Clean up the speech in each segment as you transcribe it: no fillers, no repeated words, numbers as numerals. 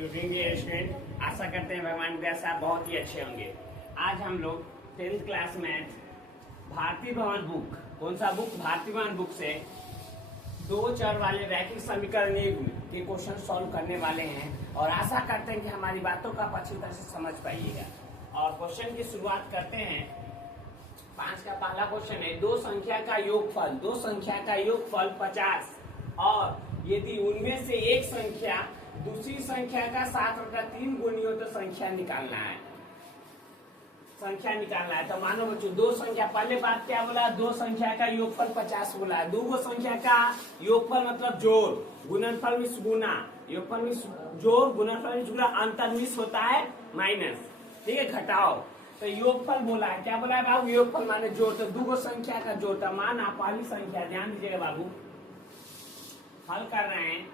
Doing student. आशा करते हैं भगवान की दया से आप बहुत ही अच्छे होंगे। आज हम लोग 10th क्लास मैथ भारती भवन बुक, कौन सा बुक? भारती भवन बुक से दो चर वाले रैखिक समीकरण के क्वेश्चन सॉल्व करने वाले हैं और आशा करते हैं कि हमारी बातों का अच्छी तरह से समझ पाइएगा। और क्वेश्चन की शुरुआत करते हैं। 5 का पहला क्वेश्चन है, दो संख्या का योगफल 50 और यदि उनमें से एक संख्या दूसरी संख्या का 7/3 गुनी हो तो संख्या निकालना है। तो मानो बच्चों, दो संख्या, पहले बात क्या बोला? दो संख्या का योगफल 50 बोला। दो संख्या का योगफल मतलब जोड़, गुणनफल में गुना, योगफल में जोड़, गुणनफल में गुना, अंतर मिस होता है माइनस, ठीक है, घटाओ। तो योगफल बोला है, क्या बोला है बाबू? योगफल माने जोड़। तो दो संख्या का जोड़ था। माना पहली संख्या, ध्यान दीजिएगा बाबू, हल कर रहे हैं।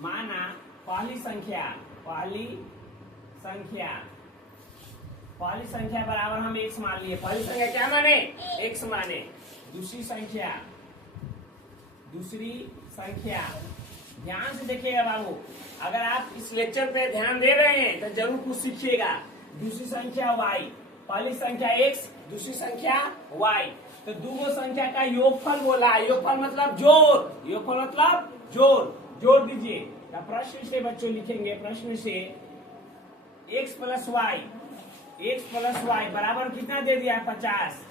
माना पहली संख्या बराबर हम x मान लिए। पहली संख्या क्या माने? x माने। दूसरी संख्या ध्यान से देखिएगा बाबू, अगर आप इस लेक्चर पे ध्यान दे रहे हैं तो जरूर कुछ सीखिएगा। दूसरी संख्या y, पहली संख्या x, दूसरी संख्या y। तो दो संख्या का योगफल बोला। योगफल मतलब जोड़ दीजिए। प्रश्न से बच्चों लिखेंगे, प्रश्न से x प्लस वाई बराबर कितना दे दिया है? 50।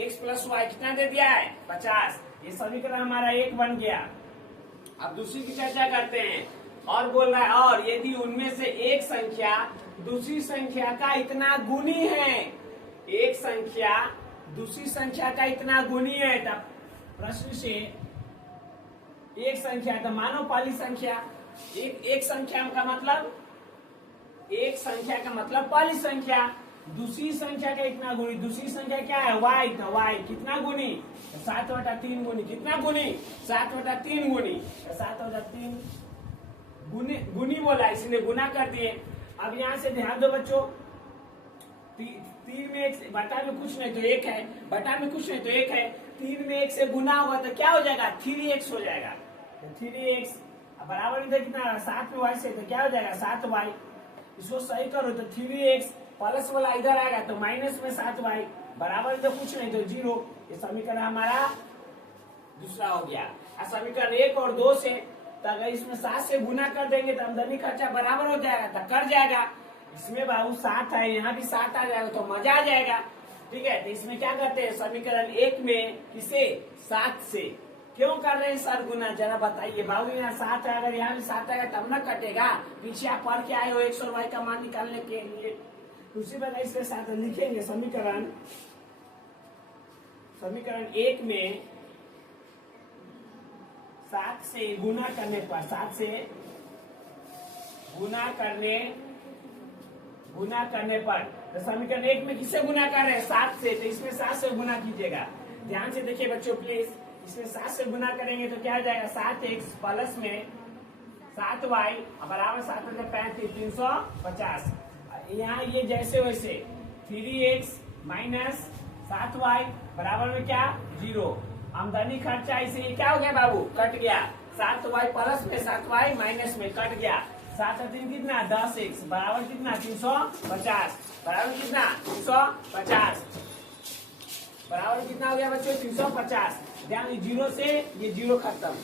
x प्लस वाई कितना दे दिया है? 50। ये समीकरण हमारा एक बन गया। अब दूसरी की चर्चा करते हैं और बोल रहा है, और यदि उनमें से एक संख्या दूसरी संख्या का इतना गुनी है, एक संख्या दूसरी संख्या का इतना गुनी है, तब प्रश्न से एक संख्या, तो मानो पहली संख्या, एक संख्या का मतलब पहली संख्या दूसरी संख्या का इतना गुनी। दूसरी संख्या क्या है? y। तो y कितना गुनी? 7/3 गुनी। कितना गुनी? 7/3 गुनी। 7/3 गुनी बोला, इसलिए गुना कर दिए। अब यहाँ से ध्यान दो बच्चों, 3 में 1, बटा में कुछ नहीं तो 1 है, बटा में कुछ नहीं तो 1 है। 3 में 1 से गुना होगा तो क्या हो जाएगा? 3x हो जाएगा। तो 3x बराबर इधर कितना? 7 में y से, तो क्या हो जाएगा? 7y। इसको सही करो तो 3x प्लस वाला इधर आएगा तो माइनस में 7y बराबर इधर कुछ नहीं तो 0। ये समीकरण हमारा दूसरा हो गया। समीकरण 1 और 2 से, तो अगर इसमें 7 से गुना कर देंगे तो आमदनी खर्चा बराबर हो जाएगा, तो कर जाएगा। इसमें बाबू 7 है, यहाँ भी 7 आ जाएगा तो मजा आ जाएगा, ठीक है। तो इसमें क्या करते हैं? समीकरण 1 में किसे? 7 से क्यों कर रहे हैं सर गुना? जरा बताइए बाबू। यहाँ 7 है, अगर यहाँ भी 7 आएगा तब ना कटेगा। पीछे आप पढ़ के आए हो x और y का मान निकालने के लिए। उसी बात इसके साथ लिखेंगे समीकरण 1 में 7 से गुना करने पर, 7 से गुना करने पर, तो समीकरण 1 में किससे गुना कर रहे हैं? 7 से। तो इसमें 7 से गुना कीजिएगा। ध्यान से देखिए बच्चों प्लीज, इसमें 7 से गुना करेंगे तो क्या हो जाएगा? 7x प्लस में 7y बराबर 7/35, 350। यहाँ ये जैसे वैसे 3x माइनस 7y बराबर में क्या? 0। आमदनी खर्चा इसे ये क्या हो गया बाबू? कट गया। 7y प्लस में 7y माइनस में कट गया। 7/3 कितना? 10x बराबर कितना? 350 बराबर कितना? 350 बराबर कितना हो गया बच्चों? 350। ध्यान, 0 से ये 0 खत्म,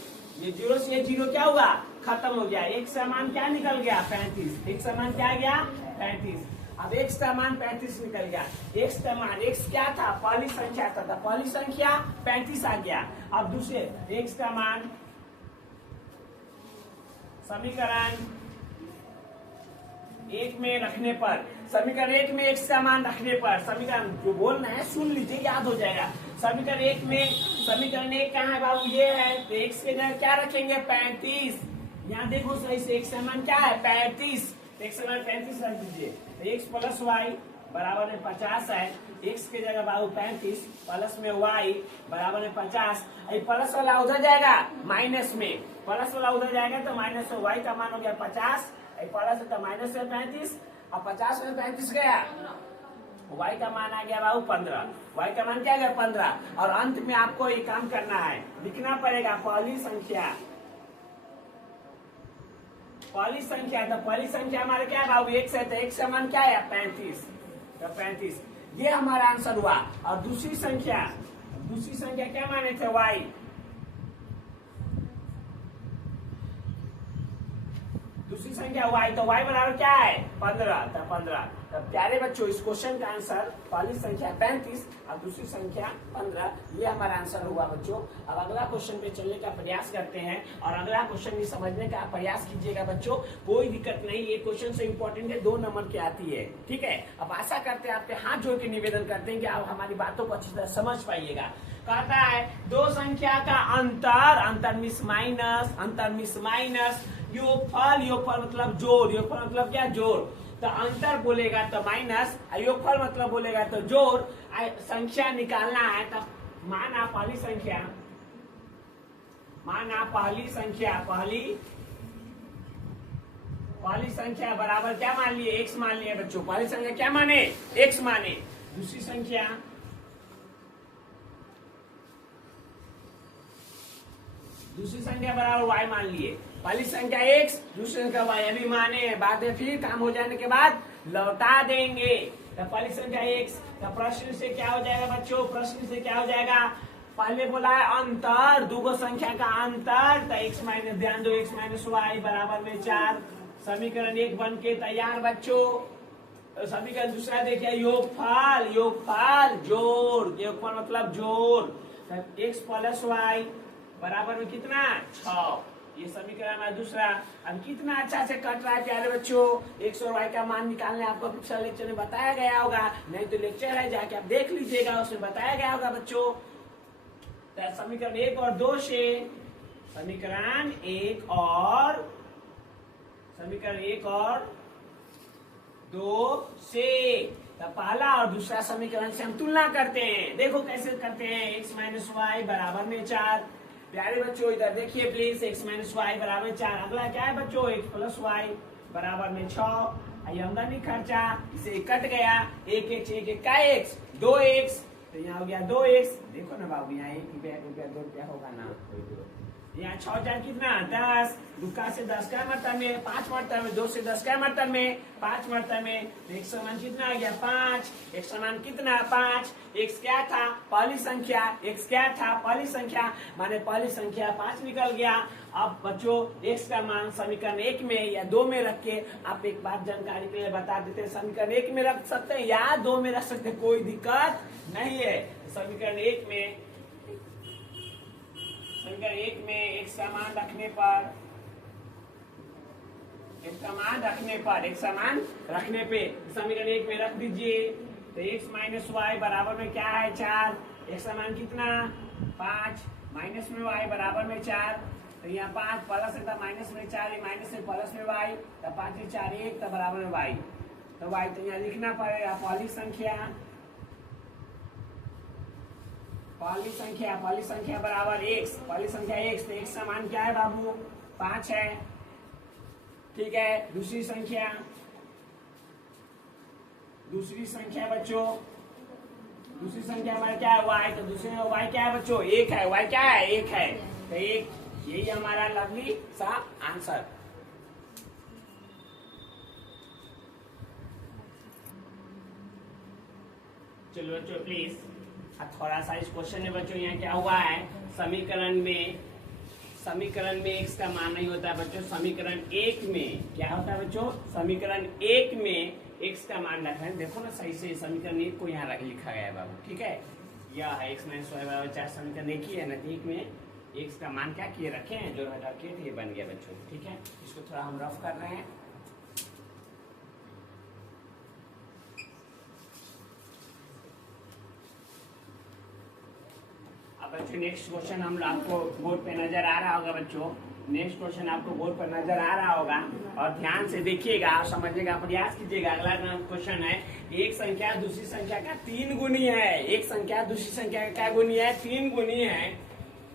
ये 0 से ये 0 क्या हुआ? खत्म हो गया। x का मान क्या निकल गया? 35। x का मान क्या आ गया? 35। अब x का मान 35 निकल गया। x का मान, x क्या था? पहली संख्या था, पहली संख्या 35 आ गया। अब दूसरे x का मान समीकरण 1 में रखने पर, समीकरण 1 में x का मान रखने पर, समीकरण जो बोलना है सुन लीजिए, याद हो जाएगा। समीकरण 1 में, समीकरण 1 कहाँ है बाबू? ये है। तो x के जगह क्या रखेंगे? 35। यहाँ देखो सही से, x का मान क्या है? 35। x का मान 35 रख दीजिए। तो x प्लस वाई बराबर में 50 है। x के जगह बाबू 35 प्लस में y बराबर में 50। प्लस वाला उधर जाएगा माइनस में, प्लस वाला उधर जाएगा तो माइनस में y का मान हो गया 50, प्लस है तो माइनस में 35। अब 50 में 35 गया, y का मान आ गया बाबू 15। y का मान क्या गया? 15। और अंत में आपको ये काम करना है, लिखना पड़ेगा पहली संख्या पहली संख्या, तो पहली संख्या हमारे क्या है बाबू, x है, तो x का मान क्या है 35, तो 35 ये हमारा आंसर हुआ। और दूसरी संख्या क्या माने थे y, दूसरी संख्या y, तो y बराबर क्या है 15, तो 15। तो प्यारे बच्चों इस क्वेश्चन का आंसर पहली संख्या 35 और दूसरी संख्या 15, ये हमारा आंसर हुआ बच्चों। अब अगला क्वेश्चन पे चलने का प्रयास करते हैं और अगला क्वेश्चन भी समझने का प्रयास कीजिएगा बच्चों, कोई दिक्कत नहीं, ये क्वेश्चन से इंपॉर्टेंट है, 2 नंबर की आती है, ठीक है। अब आशा करते हैं आपके हाथ जोड़ के निवेदन करते हैं कि आप हमारी बातों को अच्छी तरह समझ पाइएगा। कहता है दो संख्या का अंतर मिस माइनस योगफल मतलब जोड़ मतलब क्या जोड़, तो अंतर बोलेगा तो माइनस, योगफल मतलब बोलेगा तो जोड़, संख्या निकालना है। तो माना पहली संख्या बराबर क्या मान लिए, x मान लिए बच्चों, पहली संख्या क्या माने x माने, दूसरी संख्या बराबर y मान लिए, पहली संख्या x दूसरी संख्या y, अभी माने बाद में फिर काम हो जाने के बाद लौटा देंगे। तो पहली संख्या x, तो प्रश्न से क्या हो जाएगा बच्चों, प्रश्न से क्या हो जाएगा, पहले बोला है अंतर, दो संख्या का अंतर, तो x माइनस, ध्यान दो x माइनस वाई बराबर में 4, समीकरण 1 बन के तैयार बच्चों। तो समीकरण दूसरा देखिए योगफल योगफल मतलब जोड़, x प्लस वाई बराबर में कितना 6, ये समीकरण है दूसरा। अब कितना अच्छा से कट रहा है प्यारे बच्चों, x और y का मान निकालने आपको पिछले लेक्चर में बताया गया होगा, नहीं तो लेक्चर है जाके आप देख लीजिएगा, उसमें बताया गया होगा बच्चों। तो समीकरण 1 और 2 से, समीकरण 1 और 2 से, तो पहला और दूसरा समीकरण से हम तुलना करते हैं, देखो कैसे करते हैं, x माइनस वाई बराबर में 4, प्यारे बच्चों इधर देखिए प्लीज, x माइनस वाई बराबर 4, अगला क्या है बच्चों x प्लस वाई बराबर में 6, आमदनी खर्चा इसे कट गया, एक का x 2x, तो यहाँ हो गया 2x, देखो ना बाबू यहाँ 1 रुपया 2 रुपया होगा ना, यहाँ 6 4 कितना 10, दुक्का से 10 का मतलब में 5 मरतब में, 2 से 10 का मतलब में 5 मरतब में, तो एक समान कितना आ गया 5, एक समान कितना 5, x क्या था पहली संख्या, माने पहली संख्या 5 निकल गया। अब बच्चों x का मान समीकरण 1 में या 2 में रख के, आप एक बात जानकारी के लिए बता देते हैं, समीकरण 1 में रख सकते हैं या 2 में रख सकते हैं, कोई दिक्कत नहीं है। समीकरण 1 में x का मान रखने पे समीकरण 1 में रख दीजिए, तो x माइनस वाई बराबर में क्या है 4, x का मान कितना 5, माइनस में y बराबर में 4, तो यहाँ 5 प्लस है माइनस में 4, ये माइनस है प्लस में y, तो 5 से 4 1, तो बराबर में y, तो y तो यहाँ लिखना पड़ेगा पहली संख्या बराबर x, पहली संख्या x, तो x का मान क्या है बाबू 5 है, ठीक है। दूसरी संख्या बच्चों, दूसरी संख्या हमारा क्या है y, तो दूसरे में y क्या है बच्चों 1 है, y क्या है 1 है, तो 1, यही हमारा लवली सा आंसर। चलो बच्चों प्लीज थोड़ा सा इस क्वेश्चन में बच्चों यहाँ क्या हुआ है, समीकरण में x का मान नहीं होता है बच्चों, समीकरण 1 में क्या होता है बच्चों, समीकरण 1 में x का मान रखा है, देखो ना सही से समीकरण 1 को यहाँ लिखा गया है बाबू, ठीक है। यह है x माइनस वाई बराबर 4, समीकरण 1 ही है ना, 1 में x का मान क्या किए रखे हैं, जो हटा के ये बन गया बच्चों, ठीक है। इसको थोड़ा हम रफ कर रहे हैं। बच्चों नेक्स्ट क्वेश्चन हम आपको बोर्ड पे नजर आ रहा होगा बच्चों, नेक्स्ट क्वेश्चन आपको बोर्ड पर नजर आ रहा होगा और ध्यान से देखिएगा और समझने का प्रयास कीजिएगा। अगला क्वेश्चन है, एक संख्या दूसरी संख्या का 3 गुनी है, एक संख्या दूसरी संख्या का क्या गुनी है 3 गुनी है,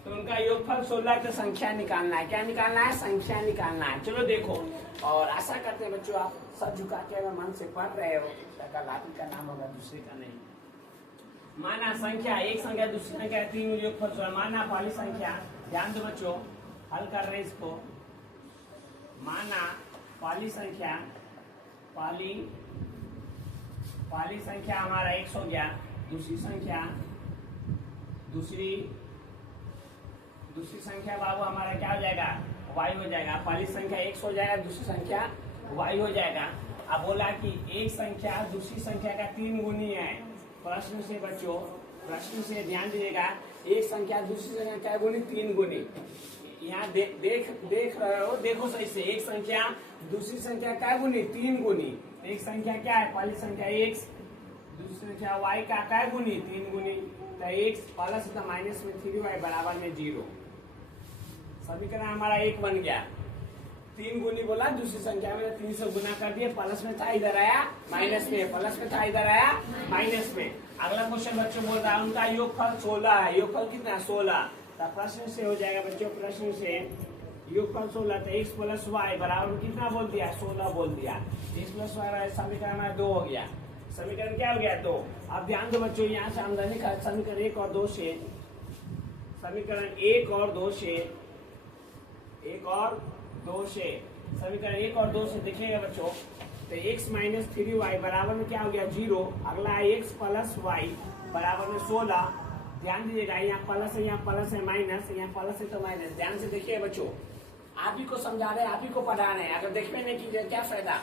तो उनका योगफल 16 का संख्या निकालना है। क्या निकालना है, संख्या निकालना है। चलो देखो, और आशा करते हैं बच्चों आप सब झुका के मन से पढ़ रहे हो, लाठी का नाम होगा दूसरे का नहीं। माना संख्या, एक संख्या दूसरी संख्या 3 योगफल 16, माना पहली संख्या, ध्यान दो बच्चों हल कर रहे हैं इसको, माना पहली संख्या हमारा x हो गया, दूसरी संख्या बाबू हमारा क्या हो जाएगा, y हो जाएगा। पहली संख्या x हो जाएगा, दूसरी संख्या y हो जाएगा। अब बोला कि एक संख्या दूसरी संख्या का 3 गुनी है। प्रश्न से बच्चों, प्रश्न से ध्यान दीजिएगा, एक संख्या दूसरी संख्या क्या गुनी, 3 गुनी। यहाँ देख रहे हो, देखो सही से, एक संख्या दूसरी संख्या क्या गुनी, 3 गुनी। एक संख्या क्या है, पहली संख्या x, दूसरी संख्या y का क्या गुनी, 3 गुनी। तो x प्लस तो माइनस में 3y बराबर में 0। समीकरण हमारा 1 बन गया। 3 गुनी बोला, दूसरी संख्या में 3 से गुना कर दिए, प्लस में था इधर आया माइनस में, प्लस में था इधर आया माइनस में। अगला क्वेश्चन बच्चों बोल रहा है उनका योगफल 16 है। योगफल कितना, 16। तो प्रश्न से हो जाएगा बच्चों, प्रश्न से योगफल 16, तो x प्लस वाई बराबर कितना बोल दिया, 16 बोल दिया। x प्लस वाई समीकरण हमारा 2 हो गया। समीकरण क्या हो गया, 2। अब ध्यान दो बच्चों, यहाँ से आमदनी का समीकरण 1 और 2 से, समीकरण 1 और 2 से, समीकरण 1 और 2 से देखिएगा बच्चों, तो x माइनस 3y बराबर में क्या हो गया, 0। अगला x प्लस y बराबर में 16। ध्यान दीजिएगा, यहाँ प्लस है, यहाँ प्लस है, माइनस, यहाँ प्लस है तो माइनस। ध्यान से देखिए बच्चों, आप ही को समझा रहे हैं, आप ही को पढ़ा रहे हैं। अगर देखने नहीं कीजिए क्या फायदा,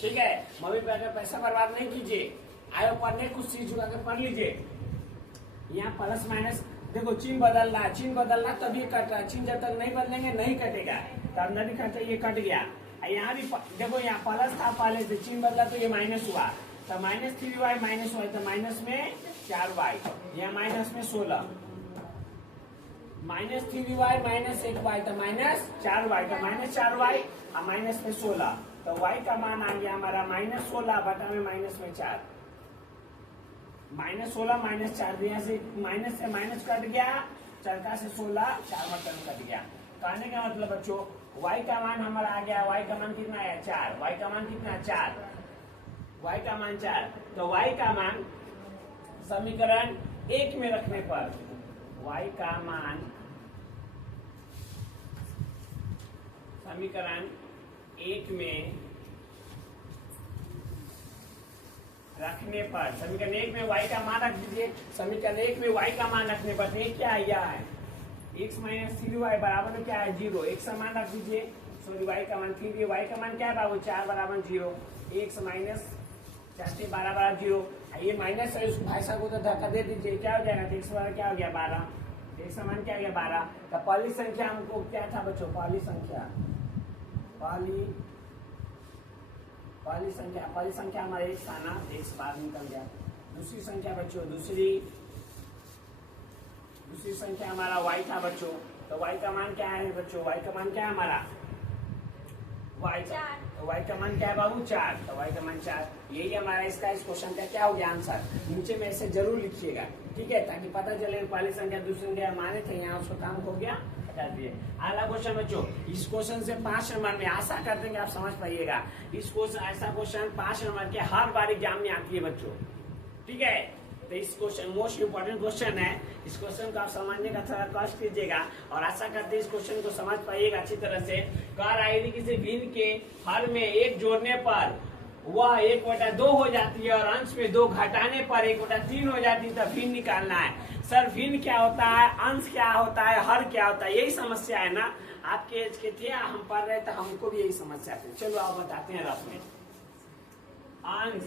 ठीक है। मम्मी पापा का पैसा बर्बाद नहीं कीजिए, आयो पढ़ने कुछ चीज अगर पढ़ लीजिए। यहाँ प्लस माइनस देखो, चिन्ह बदल रहा है, चिन्ह बदल रहा तभी कट रहा है। चिन्ह जब तक नहीं बदलेंगे नहीं कटेगा। तब नहीं कटे, ये कट गया। यहाँ भी देखो, यहाँ प्लस था पहले से, चिन्ह बदला तो ये माइनस हुआ। तो माइनस 3y माइनस y, तो माइनस में 4y, यहाँ माइनस में 16। माइनस 3y माइनस 1y, तो माइनस 4y, तो माइनस 4y और माइनस में 16। तो y का मान आ गया हमारा माइनस 16 बटा में माइनस में 4। माइनस 16 माइनस 4, यहाँ से माइनस कट गया, 4 का से 16, 4 मतलब कट गया। कहने का मतलब बच्चों, y का मान हमारा आ गया, y का मान कितना है, 4। y का मान कितना, 4। y का मान 4। तो y का मान समीकरण 1 में रखने पर, y का मान समीकरण 1 में रखने पर, समीकरण 1 में y का मान रख दीजिए। समीकरण 1 में y का मान रखने पर ये क्या है, यह है x माइनस 3y बराबर में क्या है, 0। x का मान रख दीजिए, सॉरी y का मान 3, y का मान क्या है बाबू, 4 बराबर 0। x माइनस 4 से 12 बराबर 0। ये माइनस है, उसको भाई साहब को तो धक्का दे दीजिए, क्या हो जाएगा, x बराबर क्या हो गया, 12। x का मान क्या हो गया, 12। तो पहली संख्या हमको क्या था बच्चों, पहली संख्या हमारा एक थाना, एक बार निकल गया। दूसरी संख्या बच्चों, दूसरी संख्या हमारा y था बच्चों। तो y का मान क्या है बच्चों, y का मान क्या है हमारा, y का मान क्या है बाबू, 4। तो y का मान 4। यही हमारा इस क्वेश्चन का क्या हो गया आंसर। नीचे में ऐसे जरूर लिखिएगा, ठीक है, ताकि पता चले पहली संख्या दूसरी संख्या माने थे, यहाँ उसको काम हो गया, हटा दिए। अगला क्वेश्चन बच्चों, इस क्वेश्चन से 5 नंबर में, आशा करते हैं कि आप समझ पाइएगा। इस क्वेश्चन, ऐसा क्वेश्चन 5 नंबर के हर बार एग्जाम में आती है बच्चों, ठीक है। तो इस क्वेश्चन मोस्ट इंपोर्टेंट क्वेश्चन है। इस क्वेश्चन को आप समझने का थोड़ा कष्ट कीजिएगा और आशा करते हैं इस क्वेश्चन को समझ पाइएगा अच्छी तरह से। कह रहा है किसी भिन्न के हर में 1 जोड़ने पर वह 1/2 हो जाती है और अंश में 2 घटाने पर 1/3 हो जाती है, तो भिन्न निकालना है। सर भिन्न क्या होता है, अंश क्या होता है, हर क्या होता है, यही समस्या है ना। आपके एज के थे, हम पढ़ रहे थे, हमको भी यही समस्या थी। चलो आप बताते हैं रफ में। अंश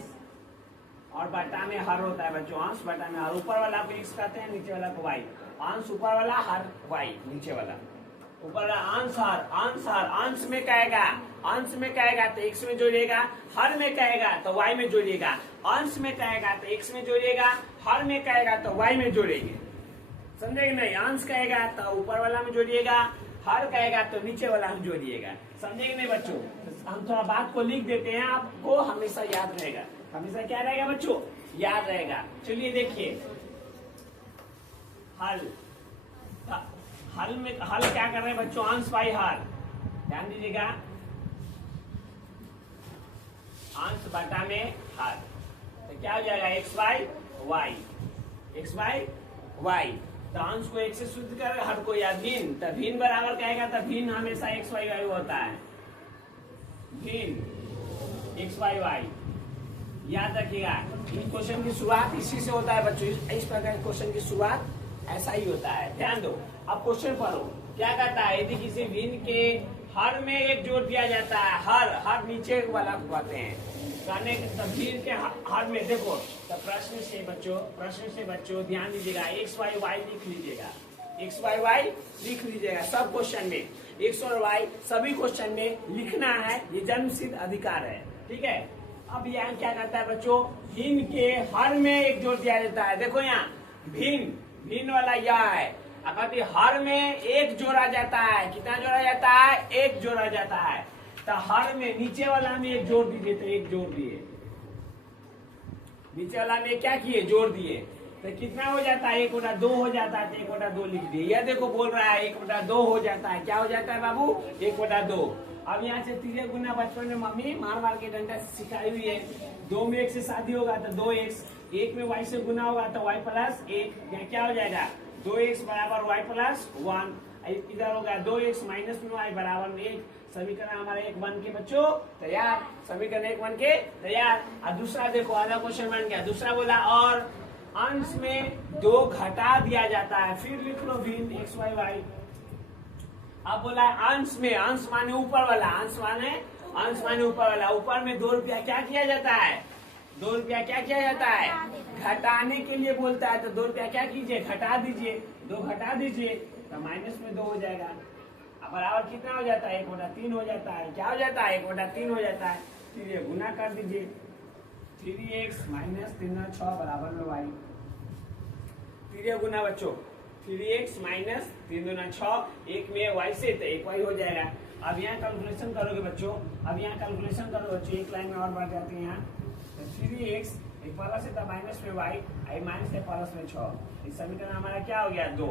और बटा में हर होता है बच्चों, अंश बटा में हर। ऊपर वाला को x कहते हैं, नीचे वाला को y। अंश ऊपर वाला, हर y नीचे वाला। ऊपर वाला अंश हर, अंश में कहेगा, अंश में कहेगा तो x में जोड़िएगा, हर में कहेगा तो y में जोड़िएगा। अंश में कहेगा तो x में जोड़िएगा, हर में कहेगा तो y में जोड़ेंगे, समझे कि नहीं। अंश कहेगा तो ऊपर वाला में जोड़िएगा, हर कहेगा तो नीचे वाला में जोड़िएगा, समझे कि नहीं बच्चों। हम थोड़ा बात को लिख देते हैं, आपको हमेशा याद रहेगा। हमेशा क्या रहेगा बच्चों, याद रहेगा। चलिए देखिए, हल क्या कर रहे हैं बच्चों, अंश बाई हर। ध्यान दीजिएगा, अंश बटा में हर, तो क्या हो जाएगा, x बाई वाई। तो अंश को एक से शुद्ध कर, हर को या भिन्न, तो भिन्न बराबर कहेगा तो भिन्न हमेशा x बाई वाई होता है। भिन्न एक्स वाई वाई। याद रखिएगा इन क्वेश्चन की शुरुआत इसी से होता है बच्चों, इस प्रकार क्वेश्चन की शुरुआत ऐसा ही होता है। ध्यान दो, अब क्वेश्चन पढ़ो क्या कहता है। यदि किसी भिन्न के हर में एक जोड़ दिया जाता है, हर नीचे वाला को कहते हैं, कहने के भिन्न के हर में देखो, तो प्रश्न से बच्चों ध्यान दीजिएगा, एक्स वाई वाई लिख लीजिएगा, एक्स वाई वाई लिख लीजिएगा। सब क्वेश्चन में एक्स और वाई सभी क्वेश्चन में लिखना है, ये जन्मसिद्ध अधिकार है। ठीक है, अब यहाँ क्या करता है बच्चों, भिन्न के हर में एक जोड़ दिया जाता है। देखो यहाँ भिन्न वाला यह है, अगर हर में एक जोड़ा जाता है, कितना जोड़ा जाता है, एक जोड़ा जाता है, तो हर में नीचे वाला में एक जोड़ दीजिए, तो एक जोड़ दिए, नीचे वाला में क्या किए, जोड़ दिए, तो कितना हो जाता है, 1/2 हो जाता है, तो 1/2 लिख दिए। यह देखो बोल रहा है 1/2 हो जाता है, क्या हो जाता है बाबू, 1/2। अब यहाँ से तीसरे गुना बचपन में मम्मी मार के डंडा सिखाई हुई है, 2 में 1 से शादी होगा तो 2x, 1 में y से गुना होगा तो y + 1, यहाँ क्या हो जाएगा, 2x = y + 1, इधर होगा 2x - y = 1। समीकरण हमारा 1 बन के बच्चों तैयार, समीकरण 1 बन के तैयार। और दूसरा देखो, आधा क्वेश्चन बन गया। दूसरा बोला और अंश में 2 घटा दिया जाता है, फिर लिख लो भिन्न एक्स वाई वाई। अब बोला अंश में, अंश माने ऊपर वाला, अंश माने ऊपर वाला, ऊपर में 2 रुपया क्या किया जाता है, 2 रुपया क्या किया जाता है, घटाने के लिए बोलता है, तो 2 रुपया क्या कीजिए, घटा दीजिए, 2 घटा दीजिए, तो माइनस में 2 हो जाएगा। अब बराबर कितना हो जाता है, 1/3 हो जाता है, क्या हो जाता है, 1/3 हो जाता है। फिर ये गुना कर दीजिए, 3x - 3/6 = y। फिर ये गुना बच्चों, 3x - 3/6, 1 में y से तो 1y हो जाएगा। अब यहाँ कैलकुलेशन करोगे बच्चों, एक लाइन में और बढ़ जाते हैं यहाँ, तो 3x प्लस है तो माइनस में y, माइनस है प्लस में 6, इस समीकरण हमारा क्या हो गया, 2।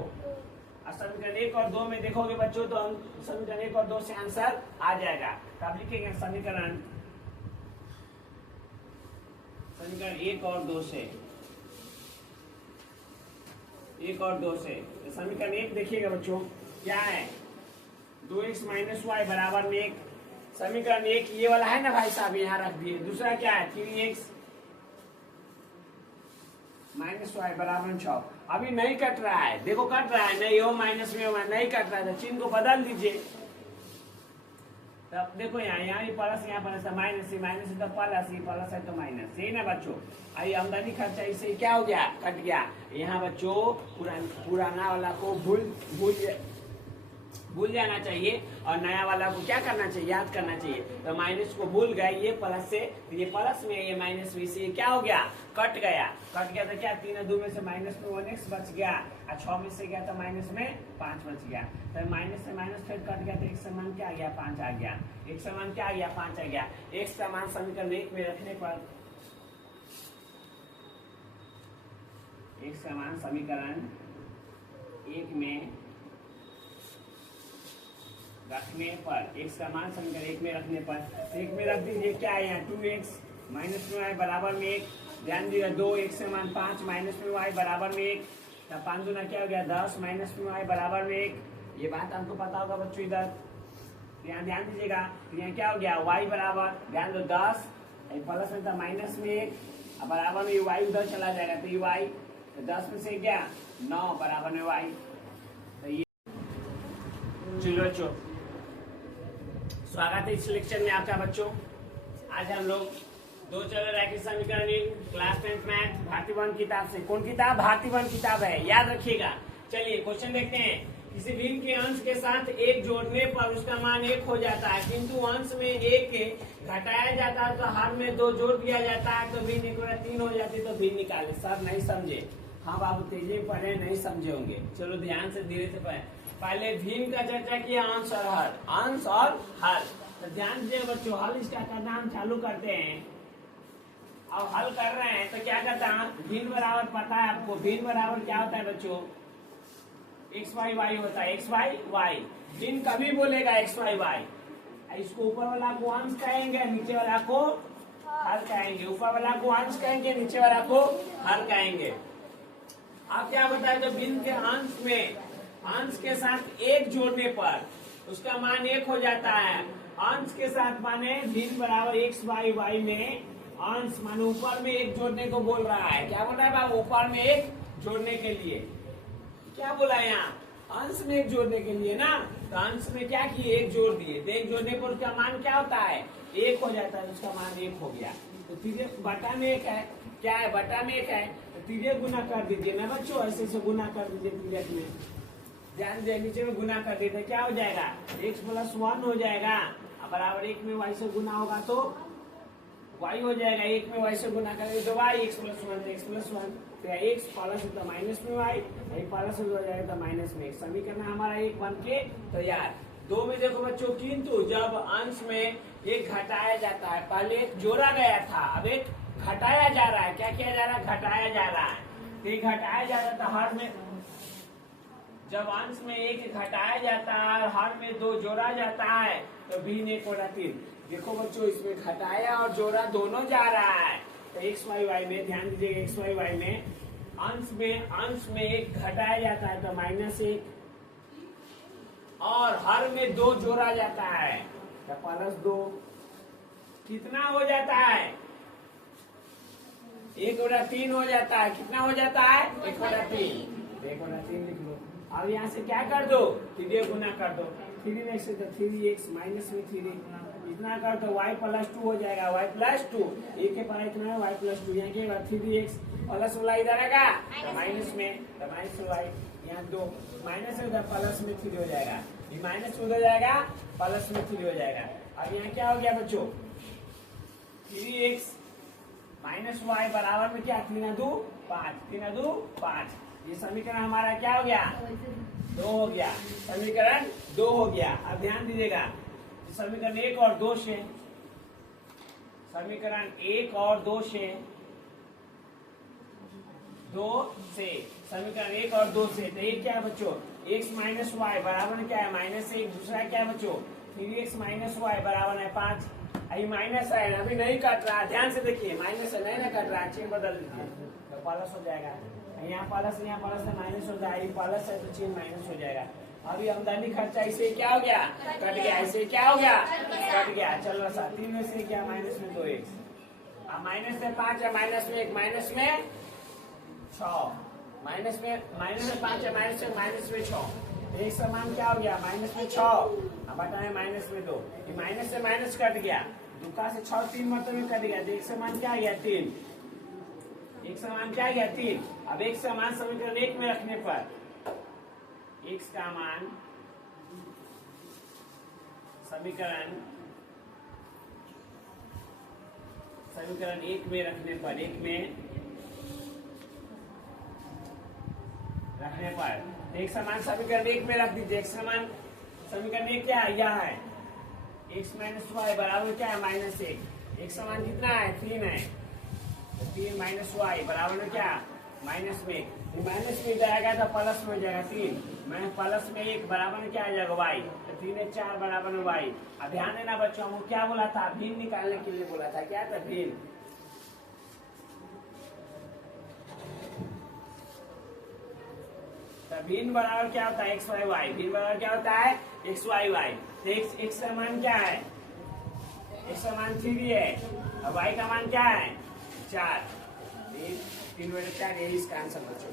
और समीकरण 1 और 2 में देखोगे बच्चों, तो हम समीकरण 1 और 2 से आंसर आ जाएगा। तब लिखेंगे समीकरण 1 और 2 से, 1 और 2 से समीकरण 1 देखिएगा बच्चों क्या है, 2x - y = 1। समीकरण 1 ये वाला है ना भाई साहब, यहाँ रख दिए। दूसरा क्या है, 3x - y = 6। अभी नहीं कट रहा है, देखो कट रहा है, नहीं हो माइनस में हो, नहीं कट रहा है, तो चिन्ह को बदल दीजिए। तब देखो यहाँ प्लस, यहाँ प्लस, माइनस है तो प्लस है तो माइनस, यही ना बच्चों। आई आमदनी खर्चा इससे क्या हो गया, कट गया। यहाँ बच्चों पुराना वाला को भूल जाना चाहिए, और नया वाला को क्या करना चाहिए, याद करना चाहिए। तो माइनस को भूल गए, ये प्लस से, ये प्लस में, ये माइनस में, से क्या हो गया, कट गया तो क्या, 3 और 2 में से माइनस में 1x बच गया, और 6 में से गया तो माइनस में 5 बच गया। तो माइनस से माइनस फिर कट गया, तो एक समान क्या आ गया, 5 आ गया, एक समान क्या आ गया, 5 आ गया। एक समान समीकरण 1 में रखने पर, एक समान समीकरण 1 में रखने पर, एक समान समीकरण 1 में रखने पर, 1 में रख दीजिए, क्या है यहाँ, 2x - y = 1। ध्यान दीजिएगा, 2x = 5 माइनस में y = 1, तब 5 दूना क्या हो गया, 10 माइनस में y = 1। ये बात हमको पता होगा बच्चों, इधर यहाँ ध्यान दीजिएगा, यहाँ क्या हो गया, y बराबर, ध्यान दो 10, प्लस में था माइनस में 1, अब बराबर में y उधर चला जाएगा, तो ये y, तो 10 में से क्या, 9 बराबर में y। तो ये चलो बच्चों, स्वागत है इस लेक्चर में आपका बच्चों। आज हम लोग 2 चल रैखिक समीकरण class 10th math Bharti one किताब से, कौन किताब, भारती वन किताब है, याद रखिएगा। चलिए क्वेश्चन देखते हैं। किसी भिन्न के अंश के साथ 1 जोड़ने पर उसका मान 1 हो जाता है, किंतु अंश में 1 घटाया जाता है तो हर में 2 जोड़ दिया जाता है, तो भिन्न 3 हो जाती है, तो भिन्न निकाले। सब नहीं समझे, हाँ बाबू तेजी पढ़े, नहीं समझे होंगे, चलो ध्यान से धीरे से पढ़े। पहले भिन्न का चर्चा किया, अंश और हर, अंश और हर। तो ध्यान दीजिए बच्चों, हल स्टार्ट करना हम चालू करते हैं। अब हल कर रहे हैं तो क्या करता है, भिन्न बराबर पता है आपको, भिन्न बराबर क्या होता है बच्चों, एक्स वाई वाई होता है, एक्स वाई वाई। भिन्न कभी बोलेगा एक्स वाई वाई, इसको ऊपर वाला को अंश कहेंगे, नीचे वाला को हर कहेंगे, ऊपर वाला को अंश कहेंगे, नीचे वाला को हर कहेंगे। अब क्या बताया, तो भिन्न के अंश में, अंश के साथ 1 जोड़ने पर उसका मान 1 हो जाता है। अंश के साथ माने भिन्न बराबर x y y में अंश माने ऊपर में 1 जोड़ने को बोल रहा है। क्या बोल रहा है बाबू? ऊपर में 1 जोड़ने के लिए। क्या बोला है यहाँ? अंश में 1 जोड़ने के लिए ना। तो अंश में क्या किए? 1 जोड़ दिए। तो 1 जोड़ने पर उसका मान क्या होता है? 1 हो जाता है। उसका मान 1 हो गया। तो तीजे बटा में 1 है। क्या है? बटा में 1 है। तो तीजे गुना कर दीजिए ना बच्चों, ऐसे से गुना कर दीजिए तीजे में। ध्यान दीजिए, नीचे में गुना कर देते क्या हो जाएगा? x + 1 हो जाएगा। बराबर 1 में y से गुना होगा तो y हो जाएगा। 1 में y से गुना करेंगे तो y, x + 1 x + 1 तो x प्लस तो माइनस में y, प्लस हो जाएगा तो माइनस में। समीकरण हमारा 1 बन के तैयार। 2 में देखो बच्चों, किंतु जब अंश में 1 घटाया जाता है, पहले 1 जोड़ा गया था, अब 1 घटाया जा रहा है। क्या किया जा रहा है? घटाया जा रहा है। तो 1 घटाया जा रहा था, हर में जब अंश में 1 घटाया जाता है, हर में 2 जोड़ा जाता है, तो भिन्न 1 बटा 3। देखो बच्चों, इसमें घटाया और जोड़ा दोनों जा रहा है। तो x y y में ध्यान दीजिएगा, x y y में अंश में 1 घटाया जाता है तो -1, और हर में 2 जोड़ा जाता है तो +2। कितना हो जाता है? 1 बटा 3 हो जाता है। कितना हो जाता है? 1 बटा 3। 1 बटा 3 लिख लो। अब यहाँ से क्या कर दो? 3 गुना कर दो। 3 में से तो 3x माइनस में 3 इतना कर दो, y + 2 हो जाएगा। y + 2 1 के पास इतना है, y + 2 यहाँ के बाद 3x प्लस वाला इधर आएगा तो माइनस में, तो माइनस y यहाँ 2 माइनस है उधर प्लस में 3 हो जाएगा। ये माइनस उधर जाएगा, प्लस में 3 हो जाएगा। अब यहाँ क्या हो गया बच्चों? 3x - y बराबर में क्या? 3 2 5 3 2 5। ये समीकरण हमारा क्या हो गया? 2 हो गया। समीकरण 2 हो गया। अब ध्यान दीजिएगा, समीकरण 1 और 2 से, समीकरण 1 और 2 से, समीकरण 1 और 2 से, तो एक क्या है बच्चों? x - y बराबर में क्या है? -1। दूसरा क्या है बच्चों? 3x - y बराबर है 5। अभी माइनस है, अभी नहीं कट रहा। ध्यान से देखिए, माइनस है, नहीं ना कट रहा। चिन्ह बदल दीजिए तो प्लस हो जाएगा। यहाँ प्लस है, माइनस हो जाएगा। प्लस है तो चिन्ह माइनस हो जाएगा। अभी आमदनी खर्चा इसे क्या हो गया? कट गया। इसे क्या हो गया? कट गया। चलो 3 में से क्या? माइनस में 2x। अब माइनस में 5 है, माइनस में 1, माइनस में 6। माइनस में 5 है, माइनस में 6। एक समान क्या हो गया? माइनस में 6। अब बटा है माइनस में 2। ये माइनस से माइनस कट गया। 2 का से 6 3 मतलब कट गया। तो एक समान क्या गया? 3। एक समान क्या गया? 3। अब एक समान समीकरण 1 में रखने पर x का मान समीकरण 1 में रखने पर, 1 में रखने पर एक समान समीकरण 1 में रख दीजिए। एक समान समीकरण 1 क्या है? यह है x - y बराबर क्या है? -1। एक समान कितना है? 3 है। 3 - y बराबर में क्या? माइनस में। माइनस में जाएगा तो प्लस में हो जाएगा। 3 मैं प्लस में 1 बराबर में क्या आ जाएगा? y। तो 3 - 4 बराबर में y। अब ध्यान देना बच्चों, हमको क्या बोला था? भिन्न निकालने के लिए बोला था। क्या था? भिन्न। तो भिन्न बराबर क्या होता है? x y y। भिन्न बराबर क्या होता है? x y y। तो x का मान क्या है? x का मान 3 है और y का मान क्या है? 4। 3 बटे 4, यही इसका आंसर बच्चों।